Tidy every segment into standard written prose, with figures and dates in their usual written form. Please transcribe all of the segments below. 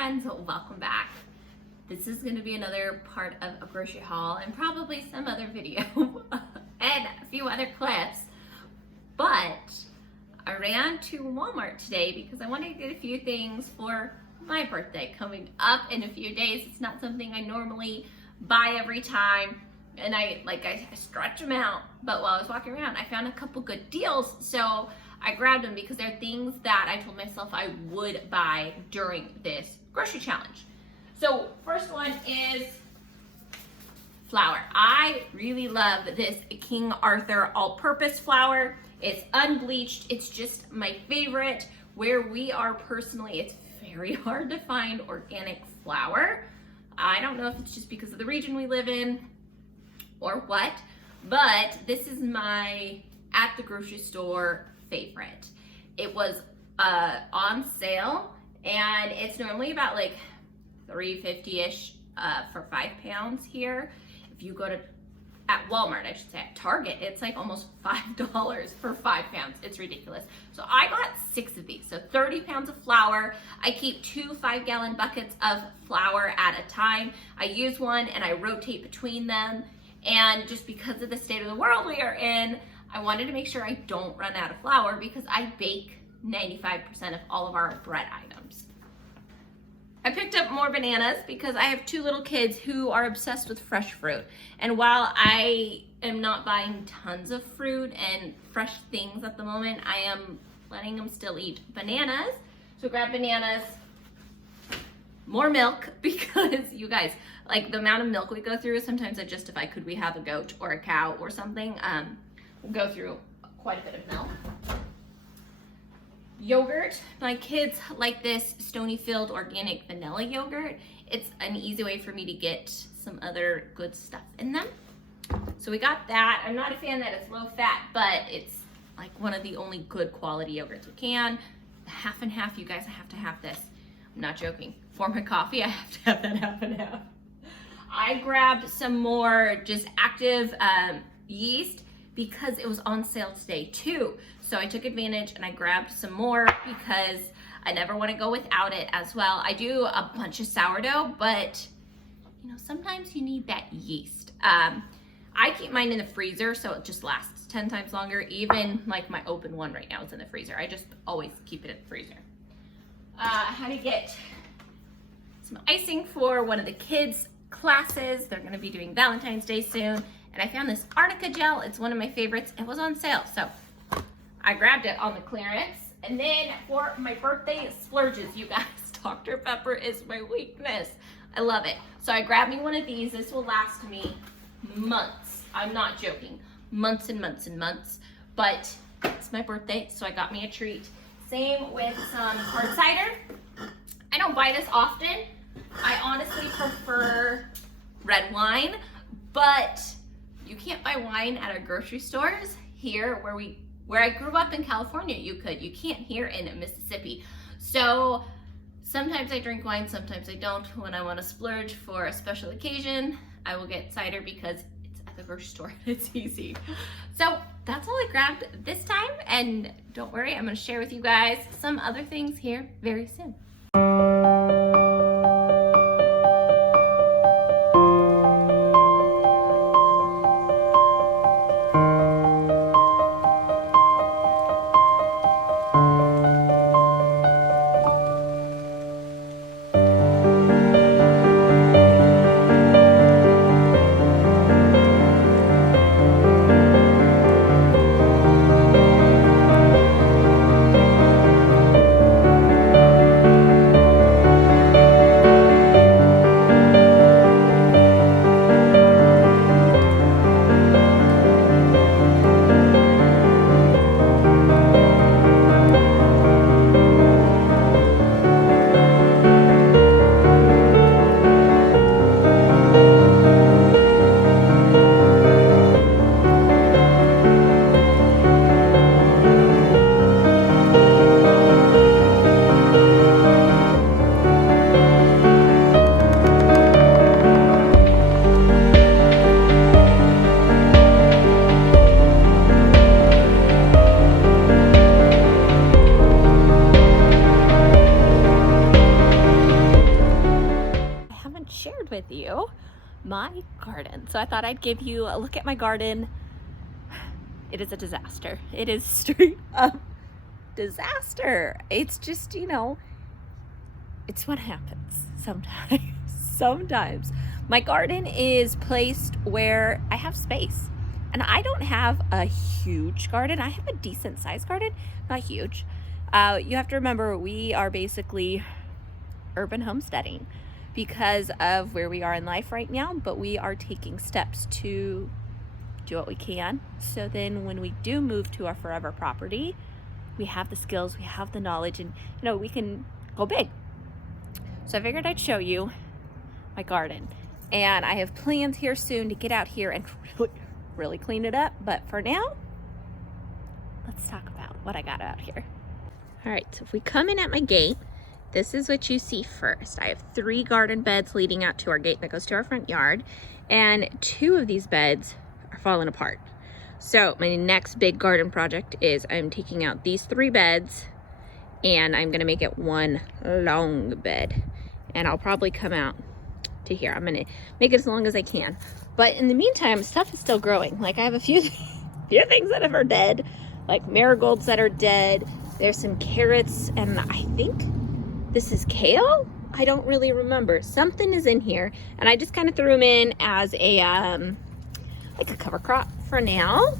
friends, welcome back. This is going to be another part of a grocery haul and probably some other video and a few other clips, but I ran to Walmart today because I wanted to get a few things for my birthday coming up in a few days. It's not something I normally buy every time, and I stretch them out, but while I was walking around I found a couple good deals, so I grabbed them because they're things that I told myself I would buy during this grocery challenge. So first one is flour. I really love this King Arthur all-purpose flour. It's unbleached. It's just my favorite. Where we are personally, it's very hard to find organic flour. I don't know if it's just because of the region we live in or what, but this is my at the grocery store favorite. It was on sale, and it's normally about like $3.50-ish for 5 pounds here. If you go to at Walmart, I should say at Target, it's like almost $5 for 5 pounds. It's ridiculous. So I got 6 of these, so 30 pounds of flour. I keep 2 5-gallon buckets of flour at a time. I use one and I rotate between them, and just because of the state of the world we are in, I wanted to make sure I don't run out of flour because I bake 95% of all of our bread items. I picked up more bananas because I have 2 little kids who are obsessed with fresh fruit. And while I am not buying tons of fruit and fresh things at the moment, I am letting them still eat bananas. So grab bananas, more milk, because you guys, like the amount of milk we go through, sometimes I justify, could we have a goat or a cow or something? We'll go through quite a bit of milk. Yogurt. My kids like this Stonyfield organic vanilla yogurt. It's an easy way for me to get some other good stuff in them. So we got that. I'm not a fan that it's low fat, but it's like one of the only good quality yogurts we can. Half and half, you guys, I have to have this. I'm not joking. For my coffee, I have to have that half and half. I grabbed some more just active yeast because it was on sale today too. So I took advantage and I grabbed some more because I never want to go without it as well. I do a bunch of sourdough, but you know, sometimes you need that yeast. I keep mine in the freezer so it just lasts 10 times longer. Even like my open one right now is in the freezer. I just always keep it in the freezer. I had to get some icing for one of the kids' classes. They're going to be doing Valentine's Day soon. And I found this Arnica gel. It's one of my favorites. It was on sale, so I grabbed it on the clearance. And then for my birthday splurges, you guys, Dr. Pepper is my weakness. I love it. So I grabbed me one of these. This will last me months. I'm not joking. Months and months and months. But it's my birthday, so I got me a treat. Same with some hard cider. I don't buy this often. I honestly prefer red wine, but you can't buy wine at our grocery stores here where I grew up in California. You can't here in Mississippi. So sometimes I drink wine, sometimes I don't. When I want to splurge for a special occasion, I will get cider because it's at the grocery store. It's easy. So that's all I grabbed this time, and don't worry, I'm going to share with you guys some other things here very soon. with you my garden. So I thought I'd give you a look at my garden. It is a disaster. It is straight up disaster. It's just, you know, it's what happens sometimes. Sometimes. My garden is placed where I have space. And I don't have a huge garden. I have a decent sized garden, not huge. You have to remember, we are basically urban homesteading because of where we are in life right now, but we are taking steps to do what we can. So then when we do move to our forever property, we have the skills, we have the knowledge, and you know, we can go big. So I figured I'd show you my garden. And I have plans here soon to get out here and really clean it up. But for now, let's talk about what I got out here. All right, so if we come in at my gate, this is what you see first. I have 3 garden beds leading out to our gate that goes to our front yard, and 2 of these beds are falling apart. So my next big garden project is I'm taking out these 3 beds and I'm gonna make it one long bed. And I'll probably come out to here. I'm gonna make it as long as I can. But in the meantime, stuff is still growing. Like I have a few things that are dead, like marigolds that are dead. There's some carrots, and I think this is kale? I don't really remember. Something is in here, and I just kind of threw them in as a like a cover crop for now.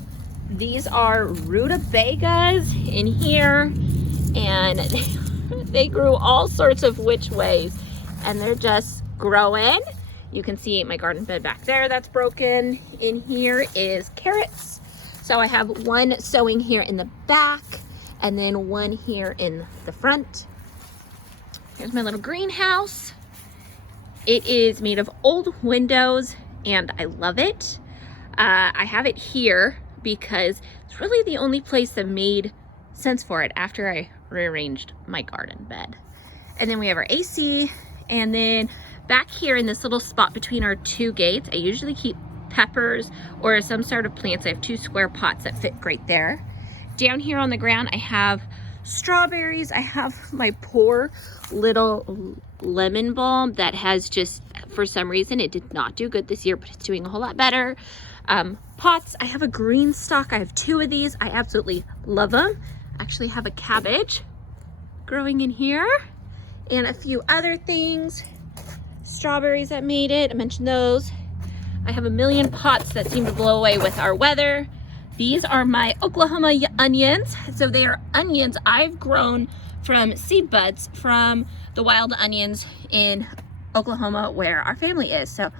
These are rutabagas in here, and they grew all sorts of which ways, and they're just growing. You can see my garden bed back there that's broken. In here is carrots. So I have one sowing here in the back, and then one here in the front. Here's my little greenhouse. It is made of old windows and I love it. I have it here because it's really the only place that made sense for it after I rearranged my garden bed. And then we have our AC, and then back here in this little spot between our 2 gates, I usually keep peppers or some sort of plants. I have 2 square pots that fit great there. Down here on the ground, I have strawberries. I have my poor little lemon balm that has just, for some reason, it did not do good this year, but it's doing a whole lot better. Pots, I have a green stalk. I have 2 of these. I absolutely love them. I actually have a cabbage growing in here and a few other things. Strawberries that made it, I mentioned those. I have a million pots that seem to blow away with our weather. These are my Oklahoma onions. So they are onions I've grown from seed buds from the wild onions in Oklahoma where our family is. So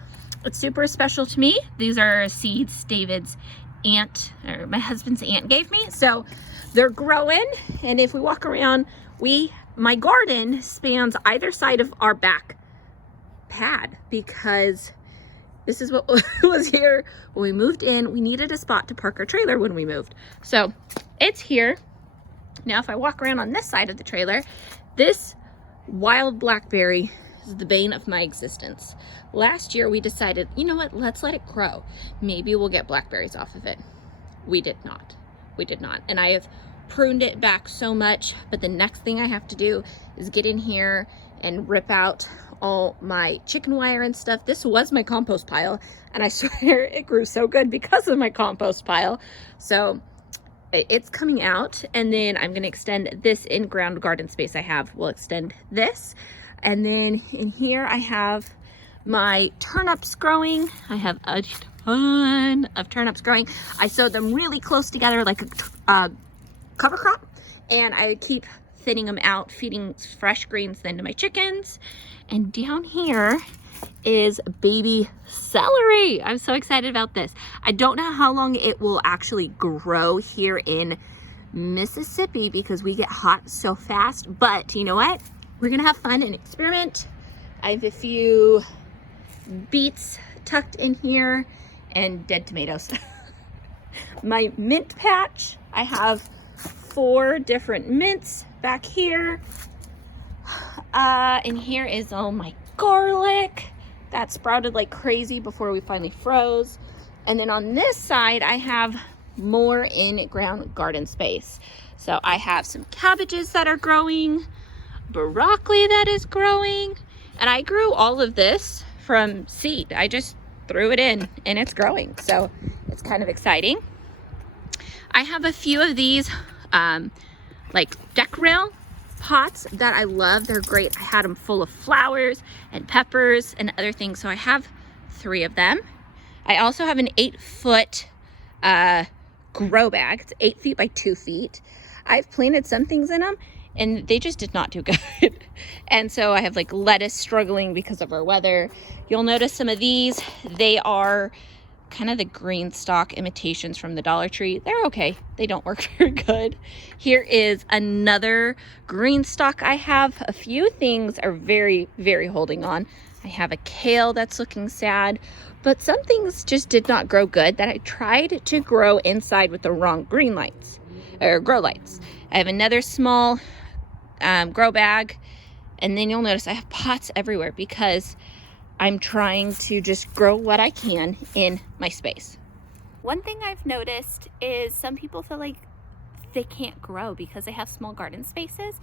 it's super special to me. These are seeds David's aunt, or my husband's aunt, gave me. So they're growing, and if we walk around, my garden spans either side of our back pad because this is what was here when we moved in. We needed a spot to park our trailer when we moved. So it's here. Now, if I walk around on this side of the trailer, this wild blackberry is the bane of my existence. Last year, we decided, you know what, let's let it grow. Maybe we'll get blackberries off of it. We did not. We did not. And I have pruned it back so much, but the next thing I have to do is get in here and rip out all my chicken wire and stuff. This was my compost pile, and I swear it grew so good because of my compost pile. So it's coming out, and then I'm going to extend this in-ground garden space I have. We'll extend this, and then in here I have my turnips growing. I have a ton of turnips growing. I sowed them really close together like a cover crop, and I keep thinning them out, feeding fresh greens then to my chickens. And down here is baby celery. I'm so excited about this. I don't know how long it will actually grow here in Mississippi because we get hot so fast, but you know what? We're gonna have fun and experiment. I have a few beets tucked in here and dead tomatoes. My mint patch, I have 4 different mints back here. And here is all my garlic that sprouted like crazy before we finally froze. And then on this side, I have more in-ground garden space. So I have some cabbages that are growing, broccoli that is growing, and I grew all of this from seed. I just threw it in and it's growing. So it's kind of exciting. I have a few of these like deck rail pots that I love. They're great. I had them full of flowers and peppers and other things. So I have 3 of them. I also have an 8-foot grow bag. It's 8 feet by 2 feet. I've planted some things in them and they just did not do good. And so I have like lettuce struggling because of our weather. You'll notice some of these, they are kind of the green stalk imitations from the Dollar Tree. They're okay. They don't work very good. Here is another green stalk I have. A few things are very, very holding on. I have a kale that's looking sad, but some things just did not grow good that I tried to grow inside with the wrong green lights or grow lights. I have another small grow bag, and then you'll notice I have pots everywhere because I'm trying to just grow what I can in my space. One thing I've noticed is some people feel like they can't grow because they have small garden spaces.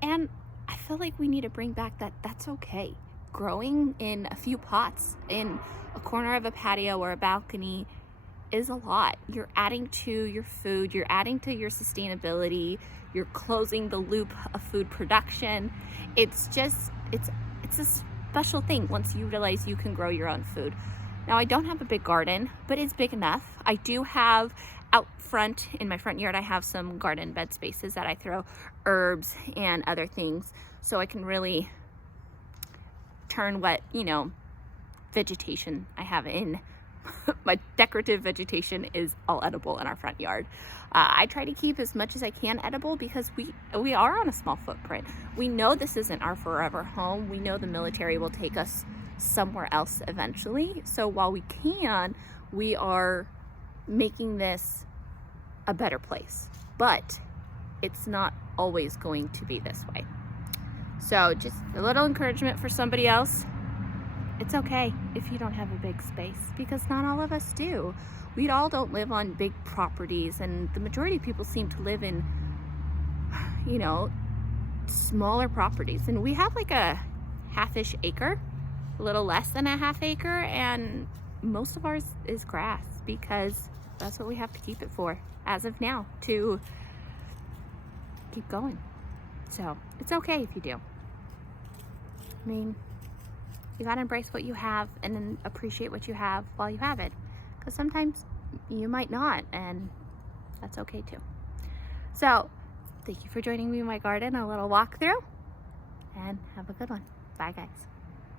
And I feel like we need to bring back that's okay. Growing in a few pots in a corner of a patio or a balcony is a lot. You're adding to your food, you're adding to your sustainability, you're closing the loop of food production. It's a special thing once you realize you can grow your own food. Now, I don't have a big garden, but it's big enough. I do have out front in my front yard, I have some garden bed spaces that I throw herbs and other things so I can really turn what, vegetation I have in my decorative vegetation is all edible in our front yard. I try to keep as much as I can edible because we are on a small footprint. We know this isn't our forever home. We know the military will take us somewhere else eventually. So while we can, we are making this a better place. But it's not always going to be this way. So just a little encouragement for somebody else. It's okay if you don't have a big space because not all of us do. We all don't live on big properties, and the majority of people seem to live in, smaller properties. And we have like a half-ish acre, a little less than a half acre, and most of ours is grass because that's what we have to keep it for as of now, to keep going. So it's okay if you do. I mean, you gotta embrace what you have and then appreciate what you have while you have it. Because sometimes you might not, and that's okay too. So, thank you for joining me in my garden, a little walkthrough, and have a good one. Bye, guys.